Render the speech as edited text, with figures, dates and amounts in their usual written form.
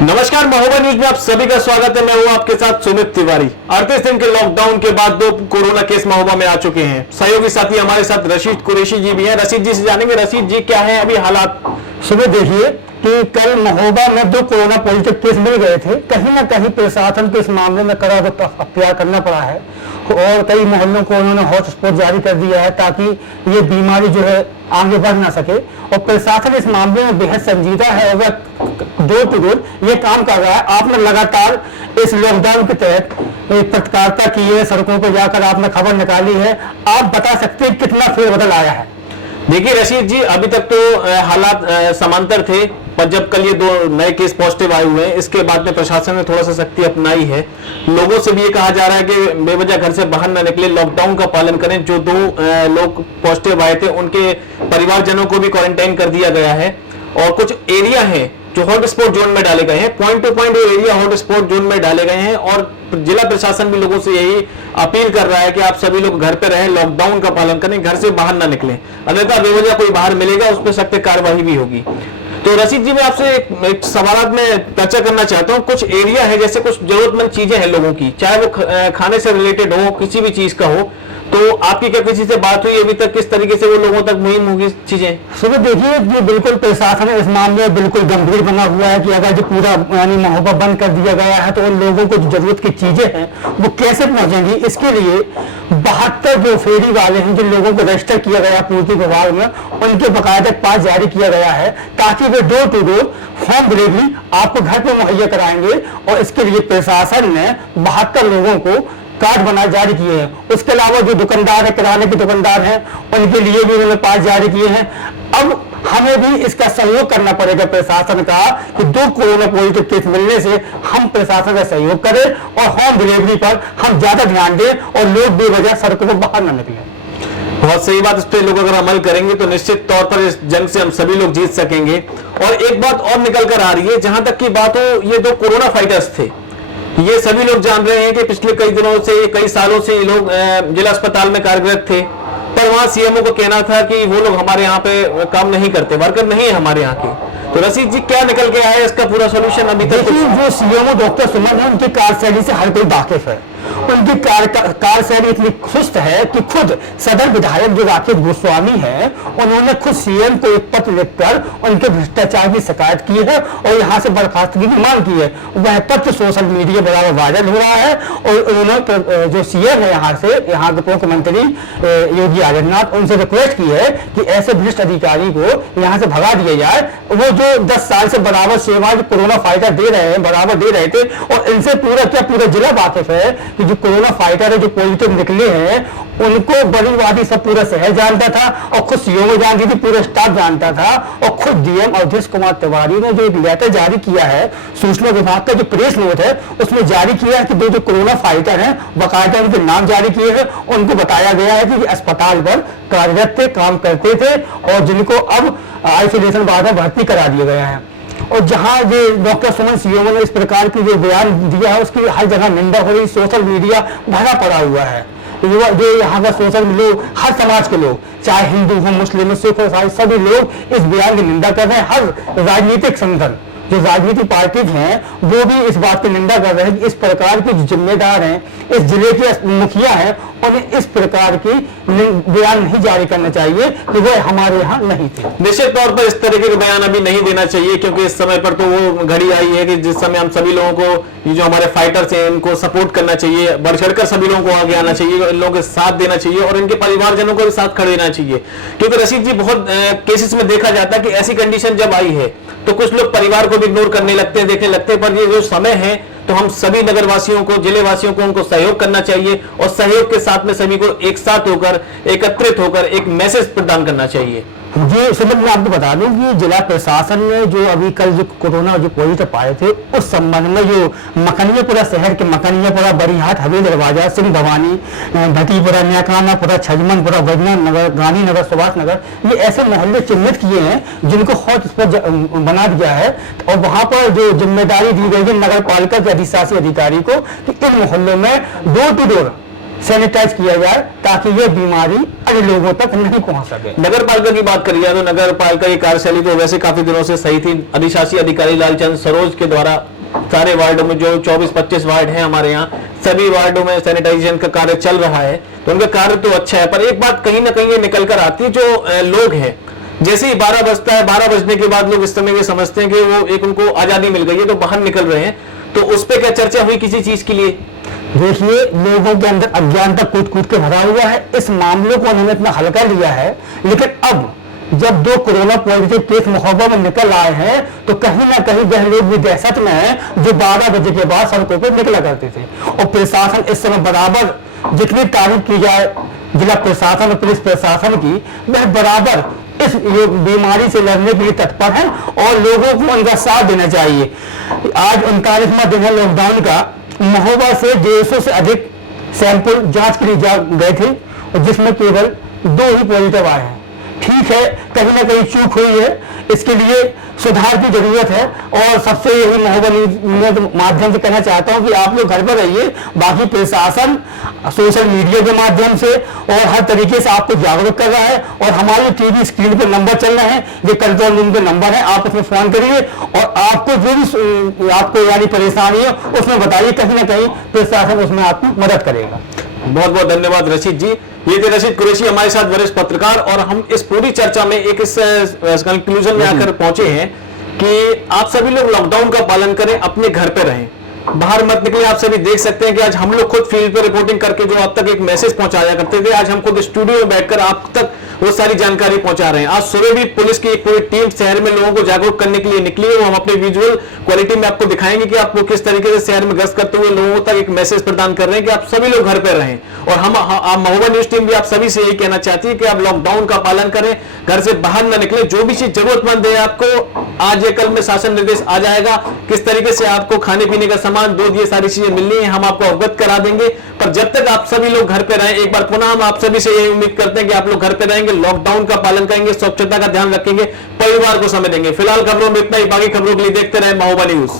नमस्कार, महोबा न्यूज में आप सभी का स्वागत है। मैं हूं आपके साथ सुमित तिवारी। 38 दिन के लॉकडाउन के बाद 2 कोरोना केस महोबा में आ चुके हैं। सहयोगी साथी हमारे साथ रशीद कुरैशी जी भी हैं। रशीद जी से जानेंगे, रशीद जी क्या है अभी हालात। सुबह देखिए कि कल महोबा में 2 कोरोना पॉजिटिव केस मिल गए थे। कहीं ना कहीं प्रशासन को इस मामले में कड़ा रुख अख्तियार करना पड़ा है और कई मोहल्लों को उन्होंने हॉटस्पॉट जारी कर दिया है ताकि ये बीमारी जो है आगे बढ़ ना सके। और प्रशासन इस मामले में बेहद संजीदा है और वह डोर टू डोर ये काम कर रहा है। आपने लगातार इस लॉकडाउन के तहत पत्रकारिता की है, सड़कों पर जाकर आपने खबर निकाली है। आप बता सकते हैं कितना फेरबदल आया है? देखिए रशीद जी, अभी तक तो हालात समांतर थे, पर जब कल ये 2 नए केस पॉजिटिव आए हुए हैं, इसके बाद में प्रशासन ने थोड़ा सा सख्ती अपनाई है। लोगों से भी ये कहा जा रहा है कि बेवजह घर से बाहर न निकले, लॉकडाउन का पालन करें। जो 2 लोग पॉजिटिव आए थे उनके परिवारजनों को भी क्वारंटाइन कर दिया गया है। और कुछ एरिया हैं जो हॉटस्पॉट जोन में डाले गए हैं, point two point area hotspot zone में डाले गए हैं। और जिला प्रशासन भी लोगों से यही अपील कर रहा है कि आप सभी लोग घर पे रहें, लॉकडाउन का पालन करें, घर से बाहर ना निकलें, अन्यथा बेवजह कोई बाहर मिलेगा उस पर सख्त कार्रवाई भी होगी। तो रशीद जी, मैं आपसे एक सवाल में चर्चा करना चाहता हूँ। कुछ एरिया है जैसे कुछ जरूरतमंद चीजें हैं लोगों की, चाहे वो खाने से रिलेटेड हो, किसी भी चीज का हो, तो आपकी क्या किसी से बात हुई अभी तक? किस तरीके से वो लोगों तक मुहिम होगी चीजें? सुबह देखिए, ये बिल्कुल प्रशासन इस मामले में बिल्कुल गंभीर बना हुआ है कि अगर जो पूरा यानी महोबा बंद कर दिया गया है तो उन लोगों को जो जरूरत की चीजें हैं वो कैसे पहुंचेंगी। इसके लिए 72 जो फेरी वाले हैं, जिन लोगों को रजिस्टर किया गया पूर्ति विभाग में, उनके बकायदा पास जारी किया गया है ताकि वे door to door home delivery आपको घर पर मुहैया कराएंगे। और इसके लिए प्रशासन ने 72 लोगों को कार्ड बना जारी किए हैं। उसके अलावा जो दुकानदार है, किराने के दुकानदार हैं, उनके लिए भी उन्होंने पास जारी किए हैं। अब हमें भी इसका सहयोग करना पड़ेगा प्रशासन का कि 2 कोरोना पॉजिटिव केस मिलने से हम प्रशासन का सहयोग करें और होम डिलीवरी पर हम ज्यादा ध्यान दें और लोग बेवजह सड़कों पर बाहर न निकलें। बहुत सही बात। इस पे लोग अगर अमल करेंगे तो निश्चित तौर पर इस जंग से हम सभी लोग जीत सकेंगे। और एक बात और निकल कर आ रही है, जहां तक की बात हो, ये 2 कोरोना फाइटर्स थे, ये सभी लोग जान रहे हैं कि पिछले कई दिनों से, कई सालों से ये लोग जिला अस्पताल में कार्यरत थे, पर वहां सीएमओ को कहना था कि वो लोग हमारे यहाँ पे काम नहीं करते, वर्कर नहीं है हमारे यहाँ के। तो रशीद जी, क्या निकल के आया है इसका पूरा सोल्यूशन अभी तक? जो सीएमओ डॉक्टर सुमन है, उनकी कार्यशैली से हर कोई वाकिफ है। उनकी कार्यशैली इतनी सुस्त है कि खुद सदर विधायक जो राकेश गोस्वामी है, उन्होंने खुद सीएम को एक पत्र लिखकर उनके भ्रष्टाचार की शिकायत की है और यहाँ से बर्खास्तगी की मांग की है। वह पत्र सोशल मीडिया बराबर वायरल हो रहा है और उन्होंने जो सीएम है यहाँ के मुख्यमंत्री योगी आदित्यनाथ, उनसे रिक्वेस्ट की है कि ऐसे भ्रष्ट अधिकारी को यहाँ से भगा दिया जाए। वो जो 10 साल से बराबर सेवा जो कोरोना फाइटर दे रहे हैं, बराबर दे रहे थे, और इनसे पूरा जिला वाकिफ है कि जो कोरोना फाइटर है, जो पॉजिटिव निकले हैं, उनको बड़ी सब पूरा शहर जानता था और खुद सीएमओ जानती थी, पूरा स्टाफ जानता था। और खुद डीएम अवधेश कुमार तिवारी ने जो एक लेटर जारी किया है, सूचना विभाग का जो प्रेस नोट है, उसमें जारी किया है कि 2 जो कोरोना फाइटर हैं, बाकायदा उनके नाम जारी किए हैं। उनको बताया गया है कि अस्पताल पर कार्यरत थे, काम करते थे और जिनको अब आइसोलेशन वार्ड में भर्ती करा दिया गया है। और जहां ये डॉक्टर सुमन सीएमओ ने इस प्रकार की जो बयान दिया है, उसकी हर जगह निंदा हो रही, सोशल मीडिया भरा पड़ा हुआ है। जो यहाँ का सोशल लोग, हर समाज के लोग, चाहे हिंदू हो, मुस्लिम हो, सिख हो, ईसाई, सभी लोग इस बयान की निंदा कर रहे हैं। हर राजनीतिक संगठन, जो राजनीतिक पार्टी हैं, वो भी इस बात की निंदा कर रहे हैं कि इस प्रकार के जिम्मेदार हैं, इस जिले के मुखिया हैं, उन्हें इस प्रकार की बयान नहीं जारी करना चाहिए कि वो हमारे यहाँ नहीं थे। निश्चित तौर पर इस तरीके के बयान अभी नहीं देना चाहिए, क्योंकि इस समय पर तो वो घड़ी आई है कि जिस समय हम सभी लोगों को, ये जो हमारे फाइटर्स हैं, इनको सपोर्ट करना चाहिए, बढ़ चढ़कर सभी लोगों को आगे आना चाहिए, इन लोगों के साथ देना चाहिए और इनके परिवारजनों को भी साथ खड़े रहना चाहिए। क्योंकि रशीद जी, बहुत केसेस में देखा जाता है कि ऐसी कंडीशन जब आई है तो कुछ लोग परिवार को भी इग्नोर करने लगते हैं, देखने लगते हैं। पर ये जो समय है, तो हम सभी नगर वासियों को, जिले वासियों को उनको सहयोग करना चाहिए और सहयोग के साथ में सभी को एक साथ होकर, एकत्रित होकर एक मैसेज प्रदान करना चाहिए। जी सुमित, मैं आपको बता दूं कि जिला प्रशासन ने जो अभी कल जो कोरोना जो पॉजिटिव पाए थे, उस संबंध में जो मकनियापुरा शहर के मकनियापुरा, बरिहाट, हवेली दरवाजा, सिंह भवानी, भटीपुरा, न्याकानापुरा, छजमनपुरा, वैजनाथ नगर, गांधी नगर, सुभाष नगर, ये ऐसे मोहल्ले चिन्हित किए हैं जिनको हॉटस्पॉट बना दिया है। और वहां पर जो जिम्मेदारी दी गई है नगर पालिका के अधिशासी अधिकारी को कि इन मोहल्लों में डोर टू डोर सैनिटाइज किया जाए ताकि ये बीमारी अन्य लोगों तक नहीं पहुंच सके। नगर पालिका की बात करिए तो नगर पालिका की कार्यशैली तो वैसे काफी दिनों से सही थी। अधिशासी अधिकारी लालचंद सरोज के द्वारा सारे वार्डों में जो 24-25 वार्ड हैं हमारे यहाँ, सभी वार्डों में सैनिटाइजेशन का कार्य चल रहा है, तो उनका कार्य तो अच्छा है। पर एक बात कहीं ना कहीं ये निकल कर आती है, जो लोग हैं जैसे ही 12 बजता है, 12 बजने के बाद लोग इस समय ये समझते हैं कि वो एक उनको आजादी मिल गई है तो बाहर निकल रहे हैं, तो उस पर क्या चर्चा हुई किसी चीज के लिए? देखिए, लोगों के अंदर अज्ञानता कूट कूट के भरा हुआ है। इस मामले को उन्होंने इतना हल्का लिया है, लेकिन अब जब 2 कोरोना पॉजिटिव केस महोबा में निकल आए हैं तो कहीं ना कहीं वह लोग भी दहशत में हैं जो 12 बजे के बाद सड़कों पर निकला करते थे। और प्रशासन इस समय बराबर जितनी तारीफ की जाए जिला प्रशासन और पुलिस प्रशासन की, वह बराबर इस बीमारी से लड़ने के लिए तत्पर है और लोगों को उनका साथ देना चाहिए। आज 39वां दिन है लॉकडाउन का। महोबा से 150 से अधिक सैंपल जांच के लिए गए थे और जिसमें केवल 2 ही पॉजिटिव आए हैं। ठीक है, कहीं ना कहीं चूक हुई है, इसके लिए सुधार की जरूरत है। और सबसे यही महोबा न्यूज के माध्यम से कहना चाहता हूं कि आप लोग घर पर रहिए, बाकी प्रशासन सोशल मीडिया के माध्यम से और हर तरीके से आपको जागरूक कर रहा है। और हमारे टीवी स्क्रीन पर नंबर चल रहे हैं, ये कंट्रोल रूम के नंबर है, आप उसमें फोन करिए और आपको जो भी आपको यानी परेशानी है उसमें बताइए, कहीं ना कहीं प्रशासन उसमें आपकी मदद करेगा। बहुत बहुत धन्यवाद रशीद जी। ये थे रशीद कुरैशी हमारे साथ, वरिष्ठ पत्रकार, और हम इस पूरी चर्चा में एक इस कंक्लूजन में आकर पहुंचे हैं कि आप सभी लोग लॉकडाउन का पालन करें, अपने घर पे रहें, बाहर मत निकले। आप सभी देख सकते हैं कि आज हम लोग खुद फील्ड पे रिपोर्टिंग करके जो आप तक एक मैसेज पहुंचाया करते थे, आज हम खुद स्टूडियो में बैठकर आप तक वो सारी जानकारी पहुंचा रहे हैं। आज सुबह भी पुलिस की एक पूरी टीम शहर में लोगों को जागरूक करने के लिए निकली है। वो हम अपने विजुअल क्वालिटी में आपको दिखाएंगे कि आपको किस तरीके से शहर में गश्त करते हुए लोगों तक एक मैसेज प्रदान कर रहे हैं कि आप सभी लोग घर पे रहें। और हम महोबा न्यूज टीम भी आप सभी से यही कहना चाहती है कि आप लॉकडाउन का पालन करें, घर से बाहर न निकले। जो भी चीज जरूरतमंद है आपको आज या कल में शासन निर्देश आ जाएगा किस तरीके से आपको खाने पीने का सामान, दूध, ये सारी चीजें मिलनी है, हम आपको अवगत करा देंगे। पर जब तक आप सभी लोग घर पे रहें, एक बार पुनः हम आप सभी से यही उम्मीद करते हैं कि आप लोग घर पे रहेंगे, लॉकडाउन का पालन करेंगे, स्वच्छता का ध्यान रखेंगे, परिवार को समय देंगे। फिलहाल खबरों में इतना ही, बाकी खबरों के लिए देखते रहे महोबा न्यूज।